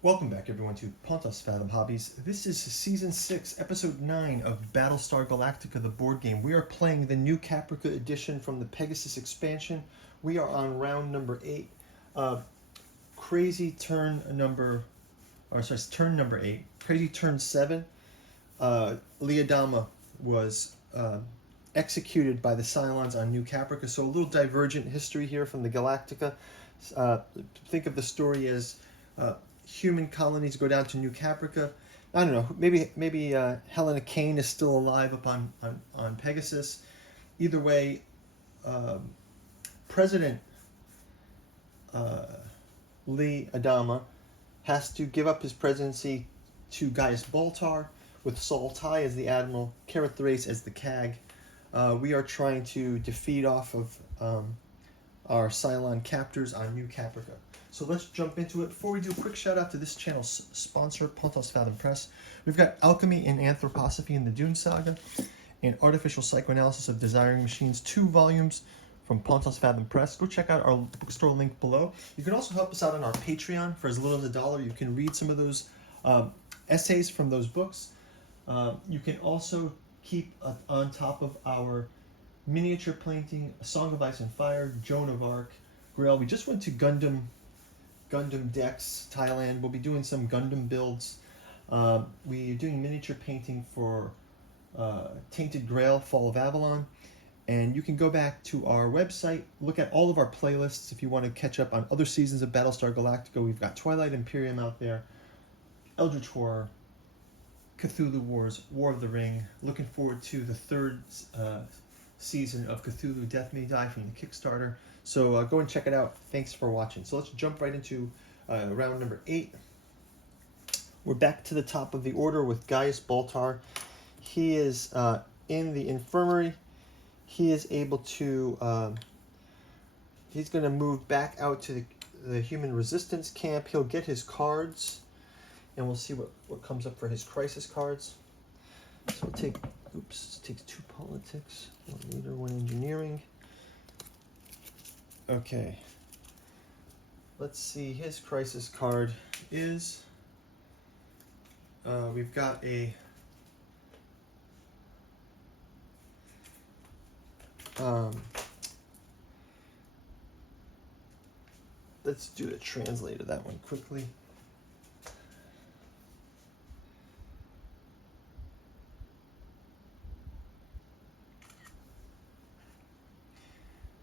Welcome back, everyone, to Pontos Fathom Hobbies. This is Season 6, Episode 9 of Battlestar Galactica, the board game. We are playing the new Caprica edition from the Pegasus expansion. We are on round number 8. Turn number 8. Crazy turn 7. Leodama was executed by the Cylons on New Caprica, so a little divergent history here from the Galactica. Think of the story as human colonies go down to New Caprica. I don't know. Maybe Helena Kane is still alive up on Pegasus. Either way, President Lee Adama has to give up his presidency to Gaius Baltar, with Saul Tigh as the admiral, Kara Thrace as the CAG. We are trying to defeat off of our Cylon captors on New Caprica. So let's jump into it. Before we do, a quick shout out to this channel's sponsor, Pontos Fathom Press. We've got Alchemy and Anthroposophy in the Dune Saga, and Artificial Psychoanalysis of Desiring Machines, 2 volumes from Pontos Fathom Press. Go check out our bookstore link below. You can also help us out on our Patreon for as little as $1. You can read some of those essays from those books. You can also keep on top of our miniature painting, A Song of Ice and Fire, Joan of Arc, Grail. We just went to Gundam decks, Thailand. We'll be doing some Gundam builds. We're doing miniature painting for Tainted Grail, Fall of Avalon. And you can go back to our website, look at all of our playlists if you want to catch up on other seasons of Battlestar Galactica. We've got Twilight Imperium out there, Eldritch Horror, Cthulhu Wars, War of the Ring. Looking forward to the 3rd season of Cthulhu Death May Die from the Kickstarter. So go and check it out. Thanks for watching. So let's jump right into round number 8. We're back to the top of the order with Gaius Baltar. He is in the infirmary. He is able to, he's going to move back out to the human resistance camp. He'll get his cards, and we'll see what comes up for his crisis cards. So we'll take, it takes 2 politics, 1 leader, 1 engineering. Okay, let's see, his crisis card is, we've got a, let's do the translate of that one quickly.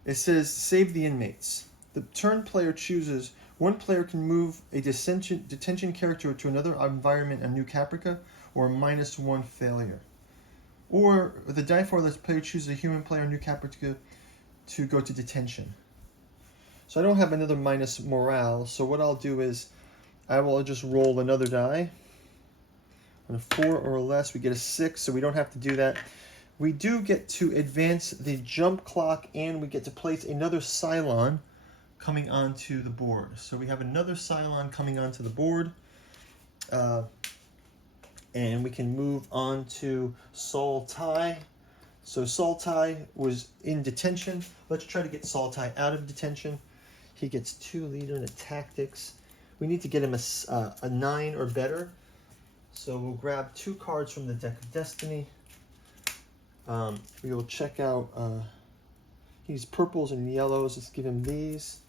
It says, save the inmates. The turn player chooses, 1 player can move a detention character to another environment on New Caprica, or a -1 failure. Or the die for-less player chooses a human player on New Caprica to go to detention. So I don't have another minus morale, so what I'll do is I will just roll another die. On a 4 or less, we get a 6, so we don't have to do that. We do get to advance the jump clock, and we get to place another Cylon coming onto the board. So we have another Cylon coming onto the board, and we can move on to Saul Tigh. So Saul Tigh was in detention. Let's try to get Saul Tigh out of detention. He gets 2 leader and a tactics. We need to get him a 9 or better. So we'll grab 2 cards from the deck of Destiny. We will check out, he's purples and yellows. Let's give him these.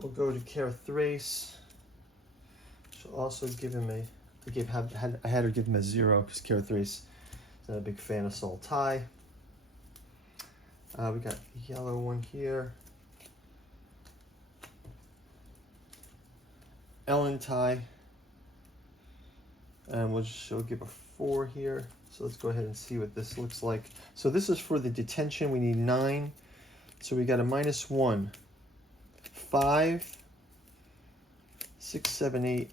We'll go to Kara Thrace. She'll also give him I had her give him a 0 because Kara Thrace is not a big fan of Saul Tigh. We got a yellow one here. Ellen Tigh. And she'll give a 4 here. So let's go ahead and see what this looks like. So this is for the detention. We need 9. So we got a -1, 5, 6, 7, 8,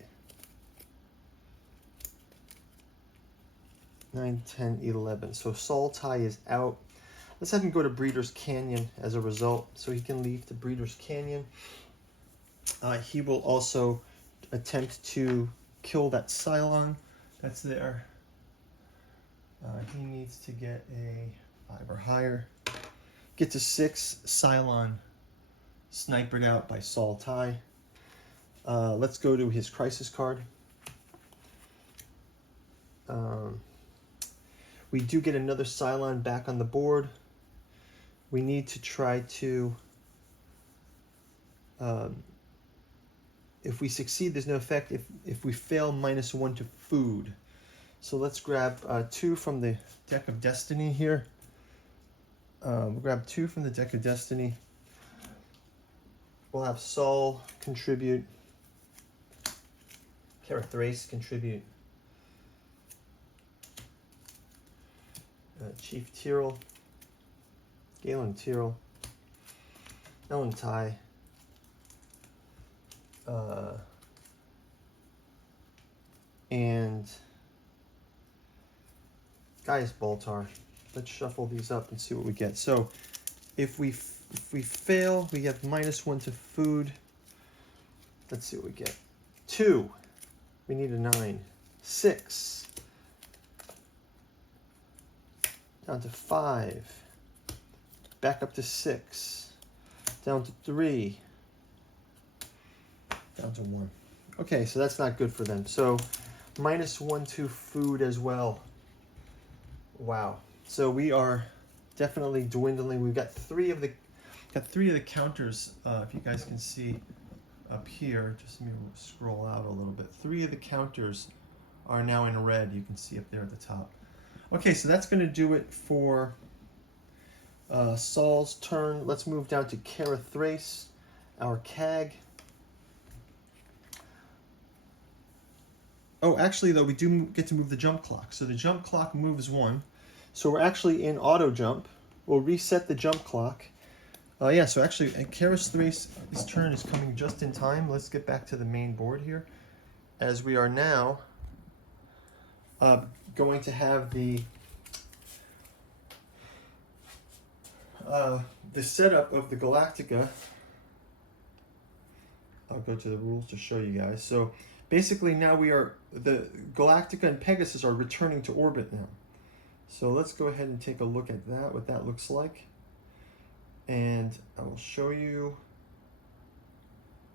9, 10, 11. So Saul Tigh is out. Let's have him go to Breeder's Canyon as a result, so he can leave to Breeder's Canyon. He will also attempt to kill that Cylon that's there. He needs to get a 5 or higher. Get to 6, Cylon snipered out by Saul Tigh. Let's go to his crisis card. We do get another Cylon back on the board. We need to try to, if we succeed, there's no effect. If we fail, -1 to food. So let's grab 2 from the deck of destiny here. We'll grab 2 from the deck of destiny. We'll have Saul contribute. Kara contribute. Chief Tyrrell. Galen Tyrrell. Ellen Ty. And Gaius Baltar. Let's shuffle these up and see what we get. So if we fail, we have -1 to food. Let's see what we get. 2. We need a 9. 6. Down to 5. Back up to 6. Down to 3. Down to 1. Okay, so that's not good for them. So -1 to food as well. Wow. So we are definitely dwindling. We've got 3 of the counters. If you guys can see up here, just let me scroll out a little bit. 3 of the counters are now in red. You can see up there at the top. Okay, so that's going to do it for Saul's turn. Let's move down to Kara Thrace, our CAG. Oh, actually, though, we do get to move the jump clock. So the jump clock moves 1. So we're actually in auto jump. We'll reset the jump clock. Yeah, so actually, Kara Thrace's turn is coming just in time. Let's get back to the main board here. As we are now going to have the setup of the Galactica. I'll go to the rules to show you guys. So basically now the Galactica and Pegasus are returning to orbit now. So let's go ahead and take a look at that, what that looks like. And I will show you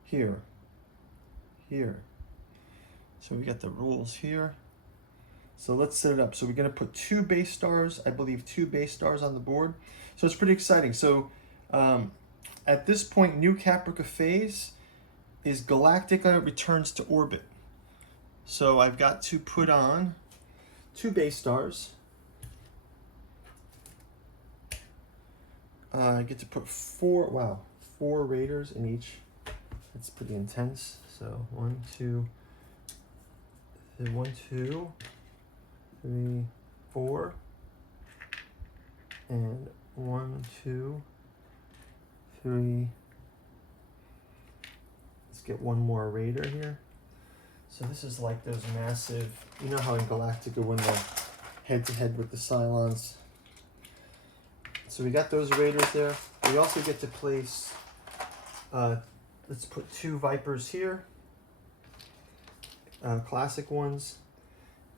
here. So we got the rules here. So let's set it up. So we're going to put 2 base stars, I believe 2 base stars on the board. So it's pretty exciting. So at this point, new Caprica phase is Galactica returns to orbit. So I've got to put on 2 base stars. I get to put 4 raiders in each. That's pretty intense. So 1, 2, 3, 4, and 1, 2, 3. Let's get 1 more raider here. So this is like those massive, you know how in Galactica when they're head-to-head with the Cylons. So we got those raiders there. We also get to place, let's put 2 Vipers here, classic ones,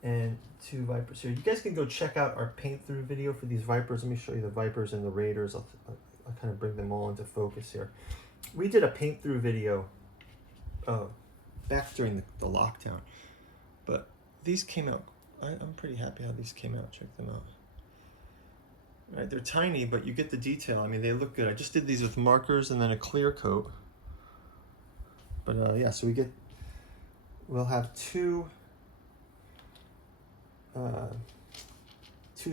and 2 Vipers here. You guys can go check out our paint through video for these Vipers. Let me show you the Vipers and the Raiders. I'll kind of bring them all into focus here. We did a paint through video back during the lockdown, but these came out. I'm pretty happy how these came out. Check them out. Right, they're tiny, but you get the detail. I mean, they look good. I just did these with markers and then a clear coat. But yeah, so we'll have 2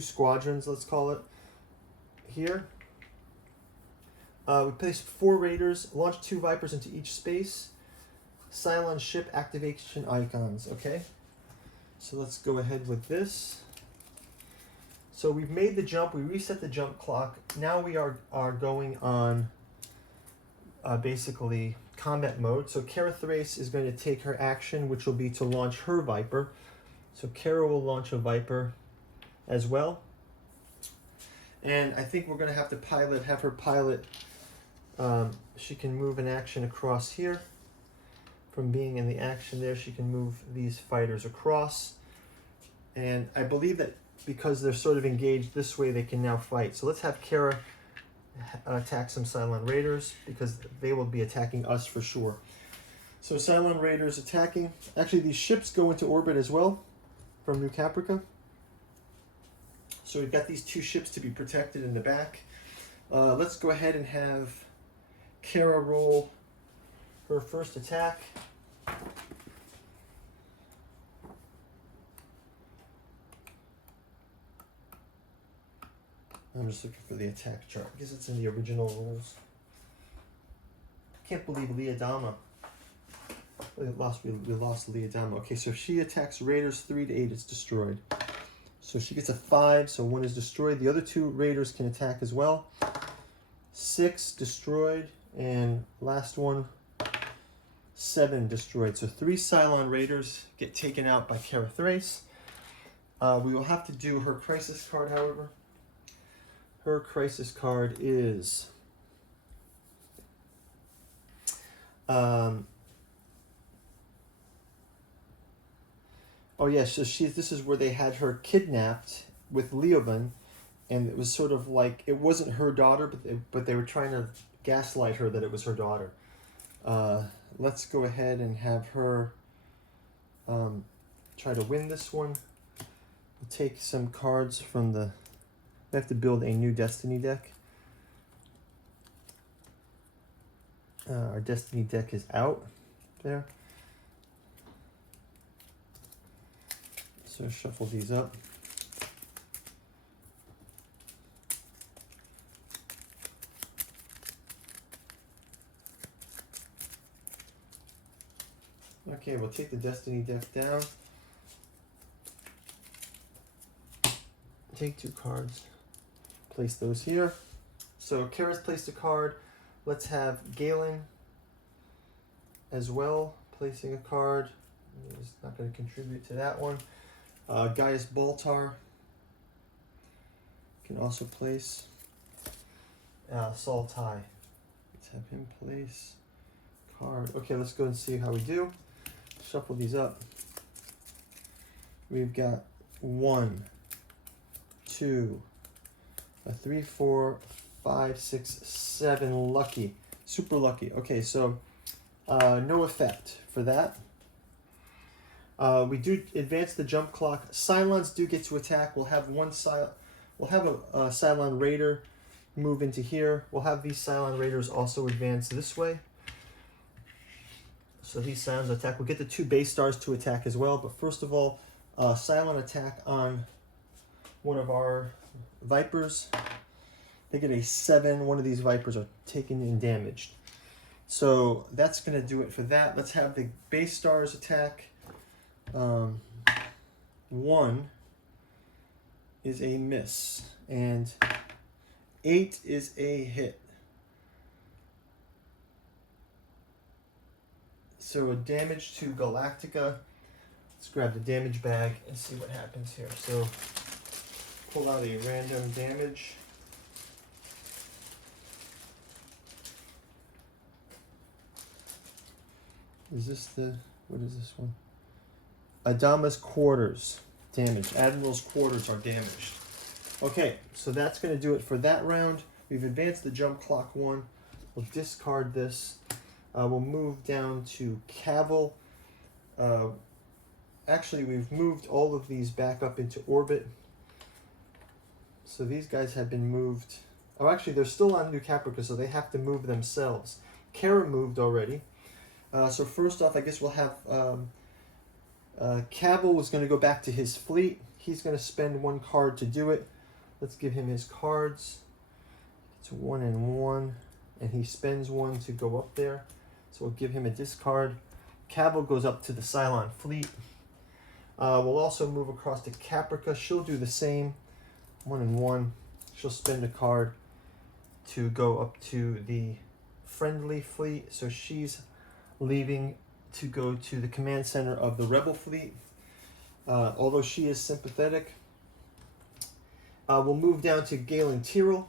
squadrons, let's call it, here. We placed 4 raiders, launched 2 Vipers into each space. Cylon ship activation icons, okay? So let's go ahead with this. So we've made the jump, we reset the jump clock. Now we are going on basically combat mode. So Kara Thrace is going to take her action, which will be to launch her Viper. So Kara will launch a Viper as well. And I think we're going to have to have her pilot. She can move an action across here. From being in the action there, she can move these fighters across. And I believe that because they're sort of engaged this way, they can now fight. So let's have Kara attack some Cylon Raiders, because they will be attacking us for sure. So Cylon Raiders attacking. Actually, these ships go into orbit as well from New Caprica. So we've got these two ships to be protected in the back. Let's go ahead and have Kara roll her first attack. I'm just looking for the attack chart. I guess it's in the original rules. Can't believe Leodama. We lost Leodama. Okay, so if she attacks Raiders 3 to 8, it's destroyed. So she gets a 5, so 1 is destroyed. The other 2 Raiders can attack as well. 6 destroyed, and last one, 7 destroyed. So 3 Cylon Raiders get taken out by Kara Thrace. We will have to do her crisis card, however. Her crisis card is oh yeah, so this is where they had her kidnapped with Leoben, and it was sort of like it wasn't her daughter, but they were trying to gaslight her that it was her daughter. Let's go ahead and have her try to win this one. We'll take some cards from the. We have to build a new Destiny deck. Our Destiny deck is out there. So shuffle these up. Okay, we'll take the Destiny deck down. Take 2 cards. Place those here. So Kara's placed a card. Let's have Galen as well, placing a card. He's not going to contribute to that one. Gaius Baltar can also place. Saul Tai. Let's have him place card. Okay, let's go and see how we do. Shuffle these up. We've got 1, 2, 3, 4, 5, 6, 7. Lucky. Super lucky. Okay, so no effect for that. We do advance the jump clock. Cylons do get to attack. We'll have a Cylon Raider move into here. We'll have these Cylon Raiders also advance this way. So these Cylons attack. We'll get the 2 base stars to attack as well. But first of all, Cylon attack on one of our Vipers. They get a 7. One of these Vipers are taken and damaged. So that's going to do it for that. Let's have the base stars attack. 1 is a miss, and 8 is a hit. So a damage to Galactica. Let's grab the damage bag and see what happens here. So pull out a random damage. Is this the, what is this one? Adama's quarters damaged. Admiral's quarters are damaged. Okay, so that's going to do it for that round. We've advanced the jump clock 1. We'll discard this. We'll move down to Cavil. Actually, we've moved all of these back up into orbit. So these guys have been moved. Oh, actually, they're still on New Caprica, so they have to move themselves. Kara moved already. So first off, I guess we'll have Cavil was going to go back to his fleet. He's going to spend 1 card to do it. Let's give him his cards. It's 1 and 1, and he spends 1 to go up there. So we'll give him a discard. Cavil goes up to the Cylon fleet. We'll also move across to Caprica. She'll do the same. 1 and 1. She'll spend a card to go up to the friendly fleet. So she's leaving to go to the command center of the rebel fleet. Although she is sympathetic. We'll move down to Galen Tyrrell.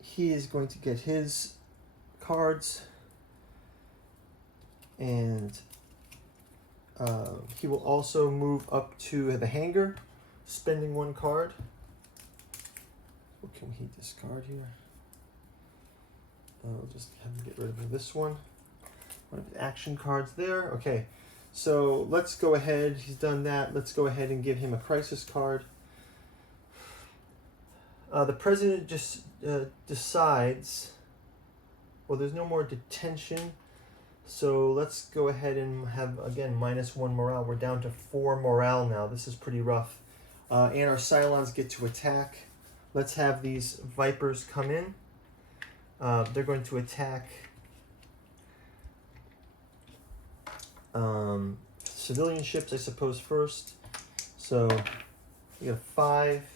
He is going to get his cards. And he will also move up to the hangar, spending 1 card. What can he discard here? I'll just have him get rid of this one. one of his action cards there. Okay, so let's go ahead. He's done that. Let's go ahead and give him a crisis card. The president just decides. Well, there's no more detention. So let's go ahead and have, again, -1 morale. We're down to 4 morale now. This is pretty rough. And our Cylons get to attack. Let's have these Vipers come in. They're going to attack civilian ships, I suppose, first. So we got 5.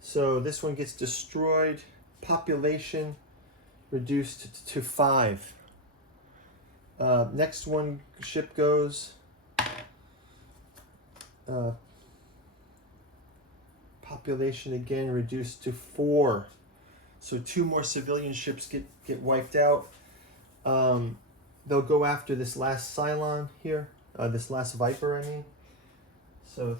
So this one gets destroyed. Population reduced to 5. Next one ship goes. Population again reduced to 4. So 2 more civilian ships get wiped out. They'll go after this last Cylon here. This last Viper, I mean. So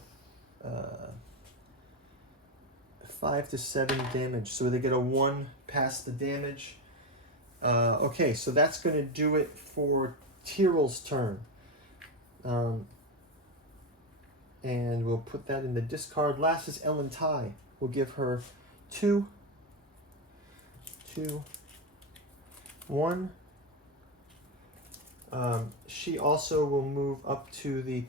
5 to 7 damage. So they get a 1 past the damage. Okay, so that's going to do it for Tyrrell's turn. And we'll put that in the discard. Last is Ellen Ty. We'll give her 2, 2, 1. She also will move up to the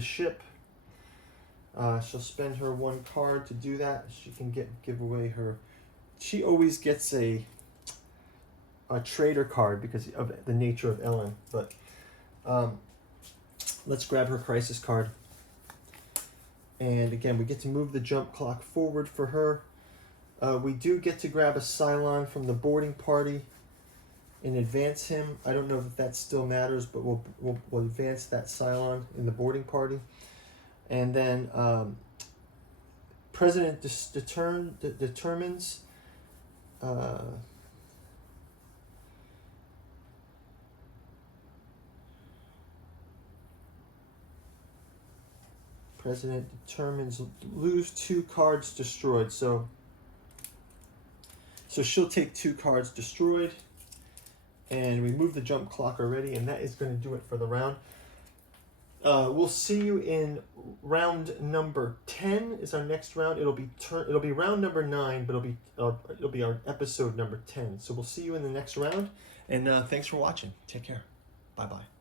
ship. She'll spend her 1 card to do that. She can give away her. She always gets a trader card because of the nature of Ellen. But let's grab her crisis card. And again, we get to move the jump clock forward for her. We do get to grab a Cylon from the boarding party and advance him. I don't know if that still matters, but we'll advance that Cylon in the boarding party. And then President determines President determines lose 2 cards destroyed. So she'll take 2 cards destroyed. And we moved the jump clock already, and that is going to do it for the round. We'll see you in round number 10 is our next round. It'll be round number 9, but it'll be our episode number 10. So we'll see you in the next round, and thanks for watching. Take care. Bye-bye.